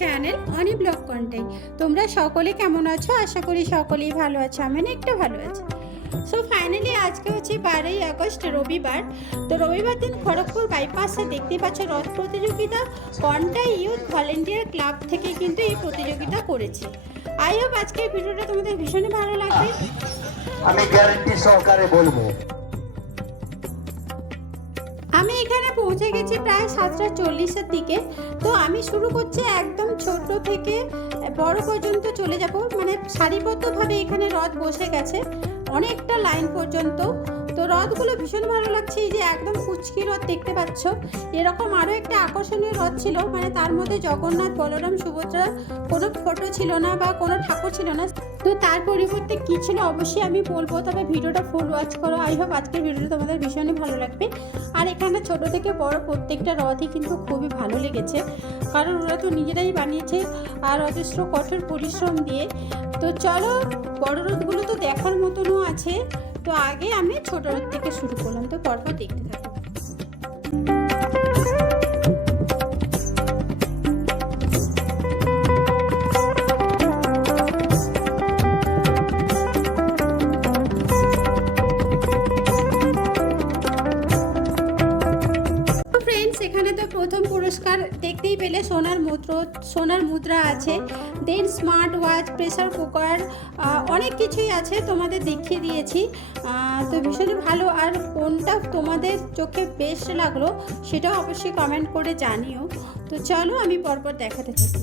Channel অনি blog content. তোমরা সকলে কেমন আছো? আশা করি সকলেই ভালো আছো আমি অনেকটা ভালো আছি। সো ফাইনালি আজকে হচ্ছে বারোই আগস্ট, রবিবার। তো রবিবার দিন খড়গপুর বাইপাসে দেখতে পাচ্ছ, রথ প্রতিযোগিতা কন্টা ইউথ ভলেন্টিয়ার ক্লাব থেকে কিন্তু এই প্রতিযোগিতা করেছে। আই হোপ আজকের ভিডিওটা তোমাদের ভীষণই ভালো লাগবে। আমি গ্যারান্টি সহকারে বলব। আমি এখানে পৌঁছে গেছি প্রায় সাতটা চল্লিশের দিকে। তো আমি শুরু করছি একদম ছোট থেকে বড় পর্যন্ত চলে যাব। মানে সারিবদ্ধভাবে এখানে রথ বসে গেছে। অনেকটা লাইন পর্যন্ত। তো রথগুলো ভীষণ ভালো লাগছে। এই যে একদম কুচকি রথ দেখতে পাচ্ছ। এরকম আরও একটা আকর্ষণীয় রথ ছিল। মানে তার মধ্যে জগন্নাথ, বলরাম, সুভদ্রা কোনো ফটো ছিল না বা কোনো ঠাকুর ছিল না। তো তার পরিবর্তে কী ছিল অবশ্যই আমি বলব। তবে ভিডিওটা ফুল ওয়াচ করো। আই হোপ আজকের ভিডিওটা তোমাদের ভীষণই ভালো লাগবে। আর এখানে ছোট থেকে বড় প্রত্যেকটা রথই কিন্তু খুবই ভালো লেগেছে। কারণ ওরা তো নিজেরাই বানিয়েছে আর অজস্র কঠোর পরিশ্রম দিয়ে। তো চলো বড় রথগুলো তো দেখার মতনও আছে। তো আগে আমি ছোট থেকে শুরু করলাম তো পরপর দেখতে থাকো এখানে তো প্রথম পুরস্কার দেখতেই পেলে সোনার মুদ্র, সোনার মুদ্রা আছে। Then smart watch pressure cooker অনেক কিছুই আছে তোমাদের দেখিয়ে দিয়েছি। তো ভীষণই ভালো। আর কোনটা তোমাদের চোখে বেস্ট লাগল সেটাও অবশ্যই কমেন্ট করে জানিও। তো চলো আমি পরপর দেখাতে থাকি।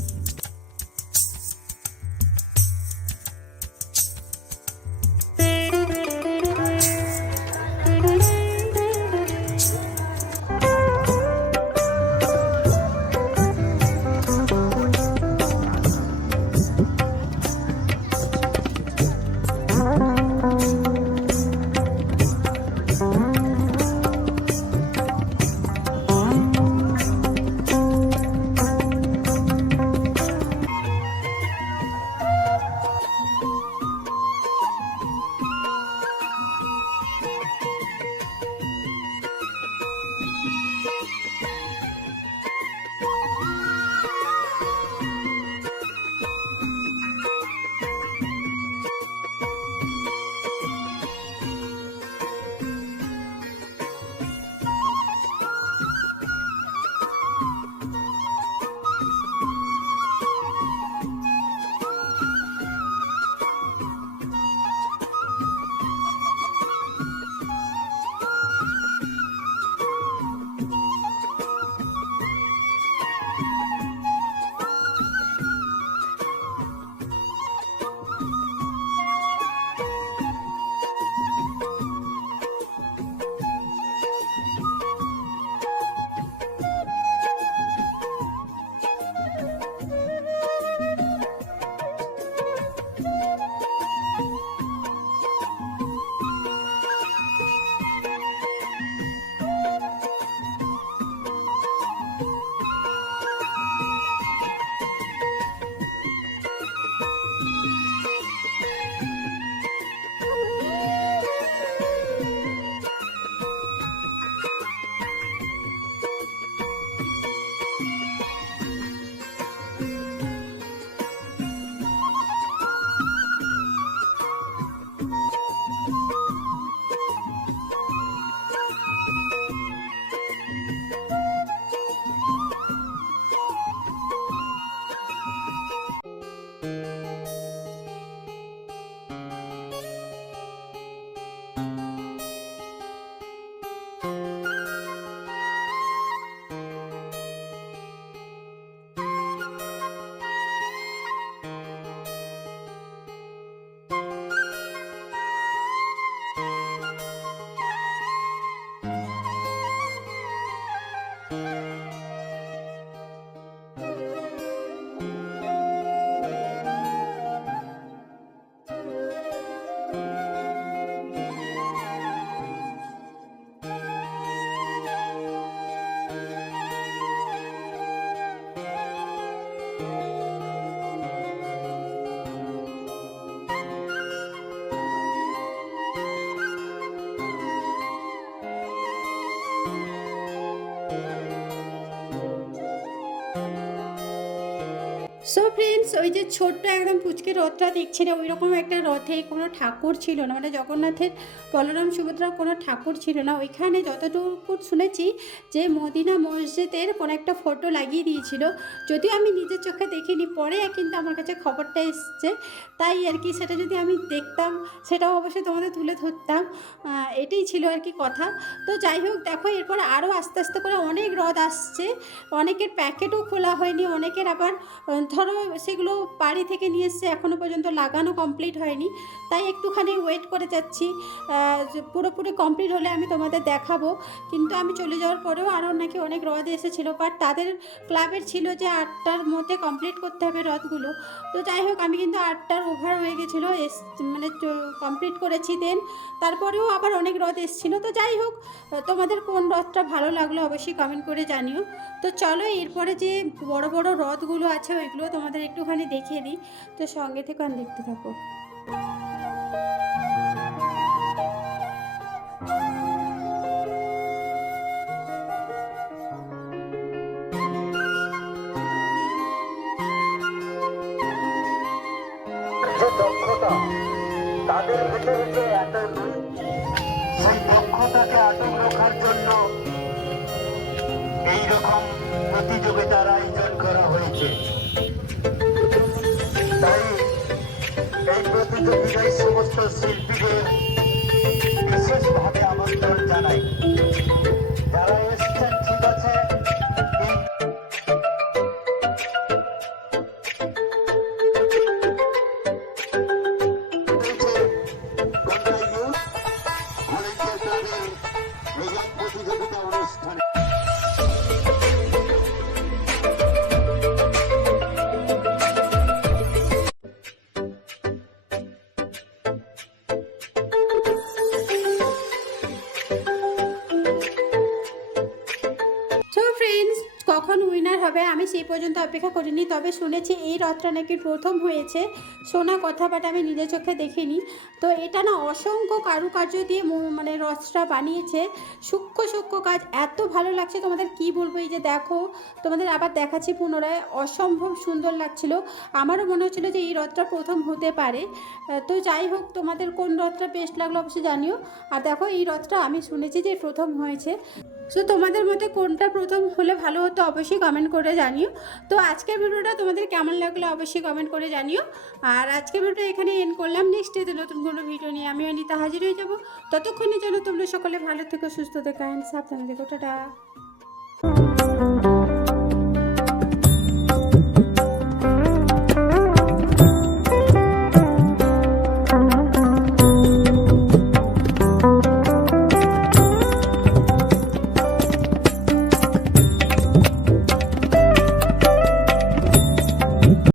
ফ্রেন্ডস ওই যে ছোট্ট একদম পুচকে রথটা দেখছি না ওই রকম একটা রথে কোনো ঠাকুর ছিল না মানে জগন্নাথের বলরাম সুভদ্রার কোনো ঠাকুর ছিল না। ওইখানে যতটুকু শুনেছি যে মদিনা মসজিদের কোনো একটা ফটো লাগিয়ে দিয়েছিল। যদিও আমি নিজের চোখে দেখিনি, পরে কিন্তু আমার কাছে খবরটা এসছে। তাই আর কি সেটা যদি আমি দেখতাম, সেটাও অবশ্যই তোমাদের তুলে ধরতাম। এটাই ছিল আর কি কথা। তো যাই হোক, দেখো, এরপর আরও আস্তে আস্তে করে অনেক রথ আসছে। অনেকের প্যাকেটও খোলা হয়নি, অনেকের আবার, ধরো সেগুলো বাড়ি থেকে নিয়ে এসছে এখনও পর্যন্ত লাগানো কমপ্লিট হয়নি। তাই একটুখানি ওয়েট করে যাচ্ছি। পুরোপুরি কমপ্লিট হলে আমি তোমাদের দেখাবো। কিন্তু আমি চলে যাওয়ার পরেও আরও নাকি অনেক রথ এসেছিল। বাট তাদের ক্লাবের ছিল যে আটটার মধ্যে কমপ্লিট করতে হবে রথগুলো। তো যাই হোক, আমি কিন্তু আটটার ওভার হয়ে গেছিল। এস মানে কমপ্লিট করেছি দেন তারপরেও আবার অনেক রথ এসেছিল। তো যাই হোক, তোমাদের কোন রথটা ভালো লাগল অবশ্যই কমেন্ট করে জানিও। তো চলো, এরপরে যে বড় বড় রথগুলো আছে, ওইগুলো তোমাদের একটুখানি দেখিয়ে দিই। তো সঙ্গে থেকে আমি দেখতে থাকো সেই দক্ষতাকে আটক রাখার জন্য প্রতিযোগিতার আয়োজন করা হয়েছে। শিল্পীদের বিশেষভাবে আমন্ত্রণ জানাই। হবে আমি সেই পর্যন্ত অপেক্ষা করিনি। তবে শুনেছি এই রথটা নাকি প্রথম হয়েছে। শোনা কথা বাট আমি নিজের চোখে দেখিনি। তো এটা না অসংখ্য কারুকার্য দিয়ে মানে রথটা বানিয়েছে। সূক্ষ্ম সূক্ষ্ম কাজ। এত ভালো লাগছে তোমাদের কি বলব? এই যে দেখো, তোমাদের আবার দেখাচ্ছি পুনরায়। অসম্ভব সুন্দর লাগছিল। আমারও মনে হচ্ছিল যে এই রথটা প্রথম হতে পারে। তো যাই হোক, তোমাদের কোন রথটা বেস্ট লাগল অবশ্যই জানিও। আর দেখো, এই রথটা আমি শুনেছি যে প্রথম হয়েছে। সো তোমাদের মধ্যে কোনটা প্রথম হলে ভালো হতো? অবশ্যই কমেন্ট করে জানিও। তো আজকের ভিডিওটা তোমাদের কেমন লাগল অবশ্যই কমেন্ট করে জানিও। আর আজকের ভিডিওটা এখানে এন্ড করলাম। নেক্সট ডেতে নতুন কোনো ভিডিও নিয়ে আমি অনিতা হাজির হয়ে যাব। ততক্ষণের জন্য তোমরা সকলে ভালো থেকো, সুস্থ থেকো সাবধানে থেকো। টাটা।